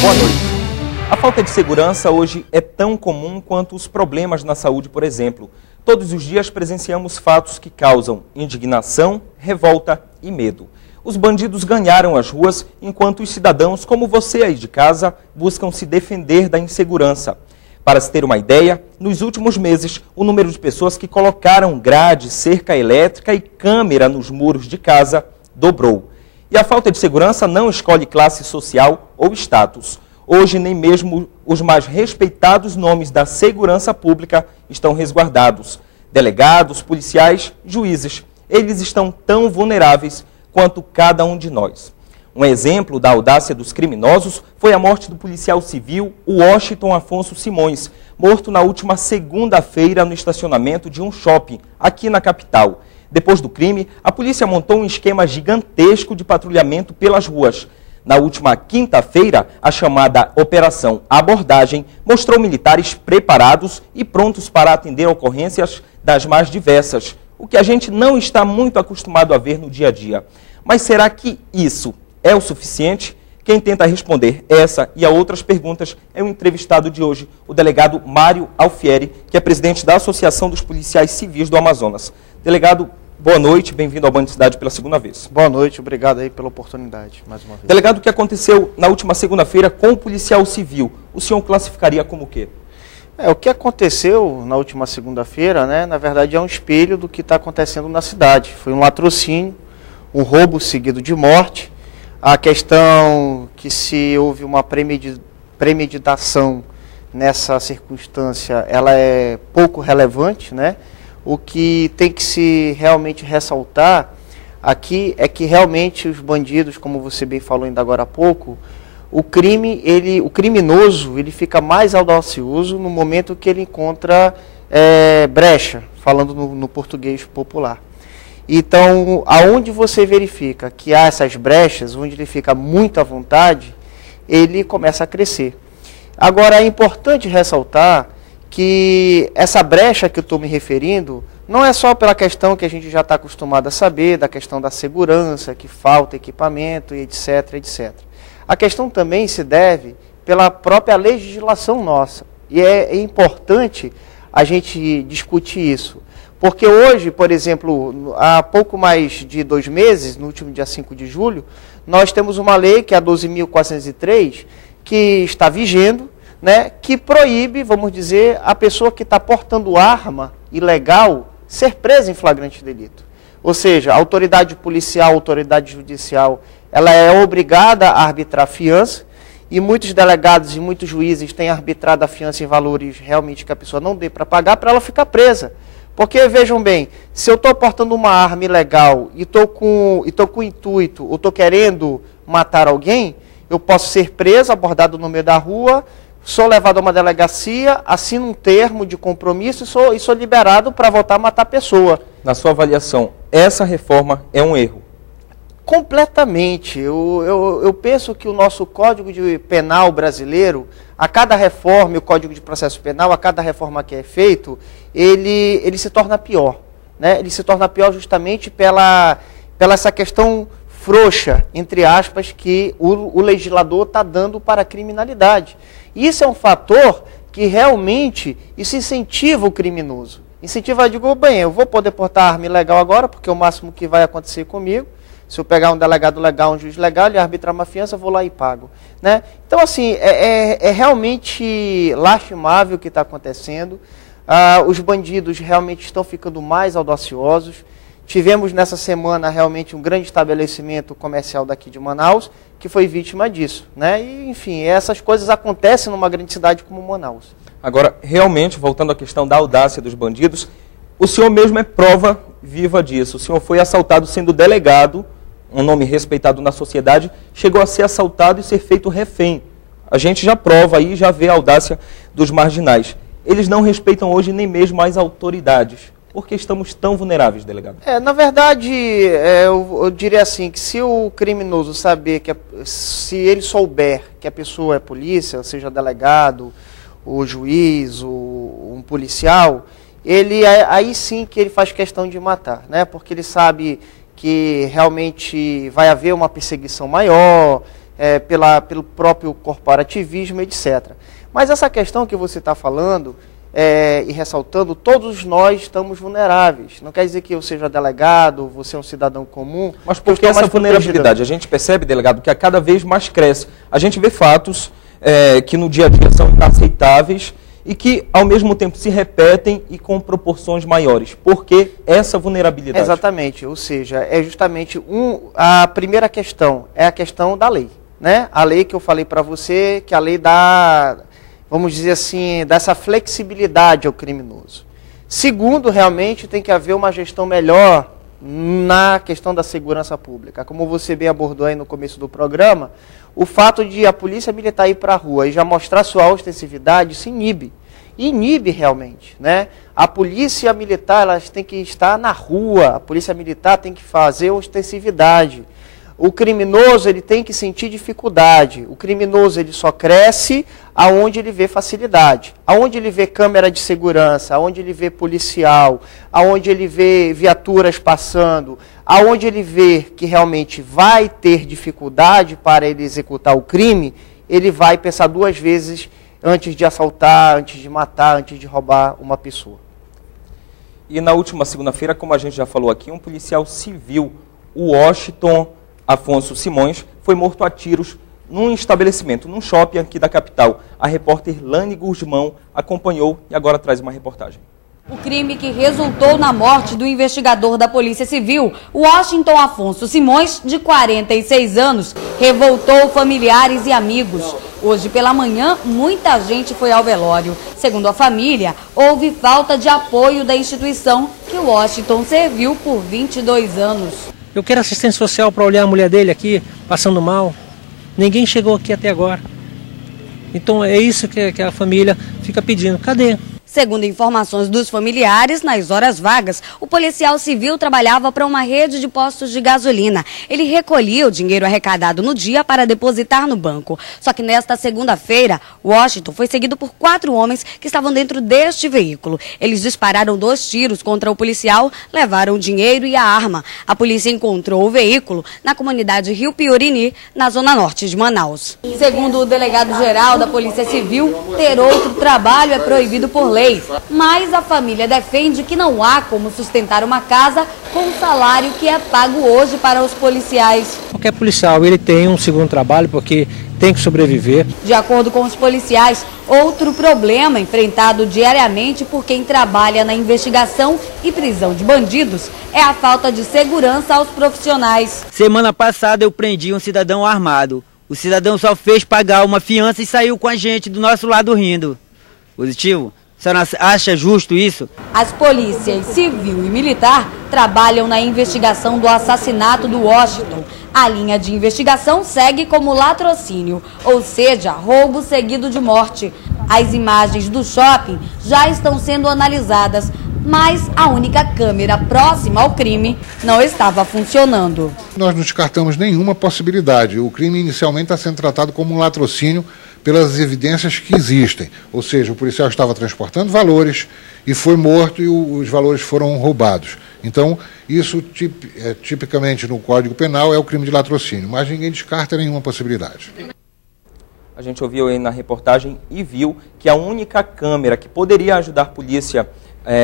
Boa noite. A falta de segurança hoje é tão comum quanto os problemas na saúde, por exemplo. Todos os dias presenciamos fatos que causam indignação, revolta e medo. Os bandidos ganharam as ruas, enquanto os cidadãos, como você aí de casa, buscam se defender da insegurança. Para se ter uma ideia, nos últimos meses, o número de pessoas que colocaram grade, cerca elétrica e câmera nos muros de casa dobrou. E a falta de segurança não escolhe classe social ou status. Hoje, nem mesmo os mais respeitados nomes da segurança pública estão resguardados. Delegados, policiais, juízes, eles estão tão vulneráveis quanto cada um de nós. Um exemplo da audácia dos criminosos foi a morte do policial civil Washington Afonso Simões, morto na última segunda-feira no estacionamento de um shopping aqui na capital. Depois do crime, a polícia montou um esquema gigantesco de patrulhamento pelas ruas. Na última quinta-feira, a chamada Operação Abordagem mostrou militares preparados e prontos para atender ocorrências das mais diversas, o que a gente não está muito acostumado a ver no dia a dia. Mas será que isso é o suficiente? Quem tenta responder essa e a outras perguntas é o entrevistado de hoje, o delegado Mário Alfieri, que é presidente da Associação dos Policiais Civis do Amazonas. Delegado, boa noite, bem-vindo ao Band Cidade pela segunda vez. Boa noite, obrigado aí pela oportunidade, mais uma vez. Delegado, o que aconteceu na última segunda-feira com o policial civil, o senhor classificaria como o quê? O que aconteceu na última segunda-feira, né, na verdade é um espelho do que está acontecendo na cidade. Foi um latrocínio, um roubo seguido de morte. A questão que se houve uma premeditação nessa circunstância, ela é pouco relevante, né? O que tem que se realmente ressaltar aqui é que realmente os bandidos, como você bem falou ainda agora há pouco, o criminoso ele fica mais audacioso no momento que ele encontra brecha, falando no português popular. Então, aonde você verifica que há essas brechas, onde ele fica muito à vontade, ele começa a crescer. Agora, é importante ressaltar que essa brecha que eu estou me referindo não é só pela questão que a gente já está acostumado a saber, da questão da segurança, que falta equipamento, e etc, etc. A questão também se deve pela própria legislação nossa. E é importante a gente discutir isso. Porque hoje, por exemplo, há pouco mais de 2 meses, no último dia 5 de julho, nós temos uma lei, que é a 12.403, que está vigendo, né, que proíbe, vamos dizer, a pessoa que está portando arma ilegal ser presa em flagrante delito. Ou seja, a autoridade policial, a autoridade judicial, ela é obrigada a arbitrar fiança, e muitos delegados e muitos juízes têm arbitrado a fiança em valores realmente que a pessoa não dê para pagar, para ela ficar presa. Porque, vejam bem, se eu estou portando uma arma ilegal e estou com intuito, ou estou querendo matar alguém, eu posso ser preso, abordado no meio da rua, sou levado a uma delegacia, assino um termo de compromisso e sou liberado para voltar a matar a pessoa. Na sua avaliação, essa reforma é um erro? Completamente. Eu penso que o nosso Código Penal brasileiro, a cada reforma, o Código de Processo Penal, a cada reforma que é feito, ele se torna pior. Né? Ele se torna pior justamente pela essa questão frouxa, entre aspas, que o legislador está dando para a criminalidade. Isso é um fator que realmente isso incentiva o criminoso. Incentiva, digo, bem, eu vou poder portar arma ilegal agora, porque é o máximo que vai acontecer comigo. Se eu pegar um delegado legal, um juiz legal, ele arbitrar uma fiança, eu vou lá e pago. Né? Então, assim, é realmente lastimável o que está acontecendo. Os bandidos realmente estão ficando mais audaciosos. Tivemos nessa semana realmente um grande estabelecimento comercial daqui de Manaus, que foi vítima disso. Né? E, enfim, essas coisas acontecem numa grande cidade como Manaus. Agora, realmente, voltando à questão da audácia dos bandidos, o senhor mesmo é prova viva disso. O senhor foi assaltado sendo delegado, um nome respeitado na sociedade, chegou a ser assaltado e ser feito refém. A gente já prova aí, já vê a audácia dos marginais. Eles não respeitam hoje nem mesmo as autoridades. Por que estamos tão vulneráveis, delegado? Na verdade, eu diria assim, que se o criminoso saber, se ele souber que a pessoa é polícia, seja delegado, o juiz, um policial, aí sim que ele faz questão de matar, né? Porque ele sabe que realmente vai haver uma perseguição maior, pelo próprio corporativismo, etc. Mas essa questão que você está falando e ressaltando, todos nós estamos vulneráveis. Não quer dizer que eu seja delegado, você é um cidadão comum. Mas por que essa vulnerabilidade? A gente percebe, delegado, que a cada vez mais cresce. A gente vê fatos que no dia a dia são inaceitáveis e que, ao mesmo tempo, se repetem e com proporções maiores. Por que essa vulnerabilidade? Exatamente, ou seja, é justamente a primeira questão, é a questão da lei, né? A lei que eu falei para você, que a lei dá, vamos dizer assim, dá essa flexibilidade ao criminoso. Segundo, realmente tem que haver uma gestão melhor na questão da segurança pública. Como você bem abordou aí no começo do programa, o fato de a polícia militar ir para a rua e já mostrar sua ostensividade se inibe. Inibe realmente, né? A polícia militar, elas têm que estar na rua, a polícia militar tem que fazer ostensividade. O criminoso, ele tem que sentir dificuldade. O criminoso, ele só cresce aonde ele vê facilidade. Aonde ele vê câmera de segurança, aonde ele vê policial, aonde ele vê viaturas passando, aonde ele vê que realmente vai ter dificuldade para ele executar o crime, ele vai pensar duas vezes antes de assaltar, antes de matar, antes de roubar uma pessoa. E na última segunda-feira, como a gente já falou aqui, um policial civil, o Washington Afonso Simões, foi morto a tiros num estabelecimento, num shopping aqui da capital. A repórter Lani Gurgimão acompanhou e agora traz uma reportagem. O crime que resultou na morte do investigador da Polícia Civil, Washington Afonso Simões, de 46 anos, revoltou familiares e amigos. Hoje pela manhã, muita gente foi ao velório. Segundo a família, houve falta de apoio da instituição que Washington serviu por 22 anos. Eu quero assistência social para olhar a mulher dele aqui, passando mal. Ninguém chegou aqui até agora. Então é isso que a família fica pedindo. Cadê? Segundo informações dos familiares, nas horas vagas, o policial civil trabalhava para uma rede de postos de gasolina. Ele recolhia o dinheiro arrecadado no dia para depositar no banco. Só que nesta segunda-feira, Washington foi seguido por 4 homens que estavam dentro deste veículo. Eles dispararam 2 tiros contra o policial, levaram o dinheiro e a arma. A polícia encontrou o veículo na comunidade Rio Piorini, na zona norte de Manaus. Segundo o delegado-geral da Polícia Civil, ter outro trabalho é proibido por lei. Mas a família defende que não há como sustentar uma casa com o salário que é pago hoje para os policiais. Qualquer policial, ele tem um segundo trabalho porque tem que sobreviver. De acordo com os policiais, outro problema enfrentado diariamente por quem trabalha na investigação e prisão de bandidos é a falta de segurança aos profissionais. Semana passada eu prendi um cidadão armado. O cidadão só fez pagar uma fiança e saiu com a gente do nosso lado rindo. Positivo? A senhora acha justo isso? As polícias civil e militar trabalham na investigação do assassinato do Washington. A linha de investigação segue como latrocínio, ou seja, roubo seguido de morte. As imagens do shopping já estão sendo analisadas, mas a única câmera próxima ao crime não estava funcionando. Nós não descartamos nenhuma possibilidade. O crime inicialmente está sendo tratado como um latrocínio pelas evidências que existem. Ou seja, o policial estava transportando valores e foi morto e os valores foram roubados. Então, isso tipicamente no Código Penal é o crime de latrocínio, mas ninguém descarta nenhuma possibilidade. A gente ouviu aí na reportagem e viu que a única câmera que poderia ajudar a polícia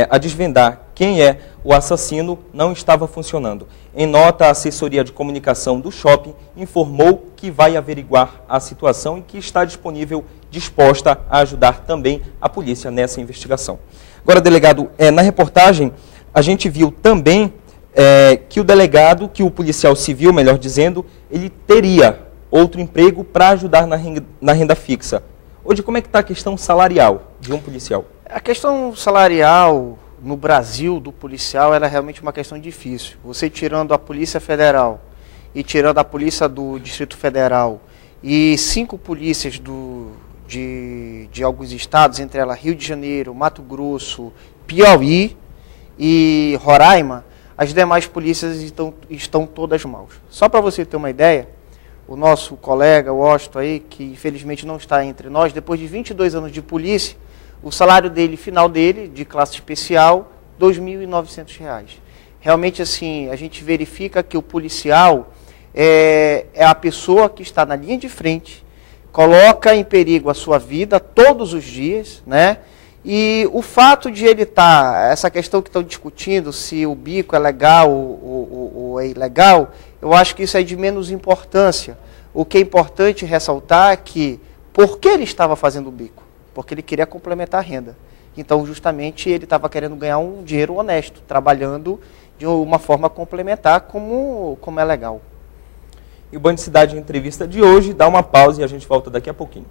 a desvendar quem é o assassino não estava funcionando. Em nota, a assessoria de comunicação do shopping informou que vai averiguar a situação e que está disposta a ajudar também a polícia nessa investigação. Agora, delegado, na reportagem a gente viu também que o delegado, que o policial civil, melhor dizendo, ele teria outro emprego para ajudar na renda fixa. Hoje, como é que está a questão salarial de um policial? A questão salarial no Brasil do policial ela é realmente uma questão difícil. Você tirando a Polícia Federal e tirando a Polícia do Distrito Federal e 5 polícias de alguns estados, entre elas Rio de Janeiro, Mato Grosso, Piauí e Roraima, as demais polícias estão todas maus. Só para você ter uma ideia, o nosso colega Washington aí, que infelizmente não está entre nós, depois de 22 anos de polícia, o salário dele, final dele, de classe especial, R$ 2.900. Realmente, assim, a gente verifica que o policial, é a pessoa que está na linha de frente, coloca em perigo a sua vida todos os dias, né? E o fato de ele estar, essa questão que estão discutindo, se o bico é legal ou é ilegal, eu acho que isso é de menos importância. O que é importante ressaltar é que, por que ele estava fazendo o bico? Porque ele queria complementar a renda. Então, justamente, ele estava querendo ganhar um dinheiro honesto, trabalhando de uma forma complementar, como é legal. E o Band Cidade Entrevista de hoje dá uma pausa e a gente volta daqui a pouquinho.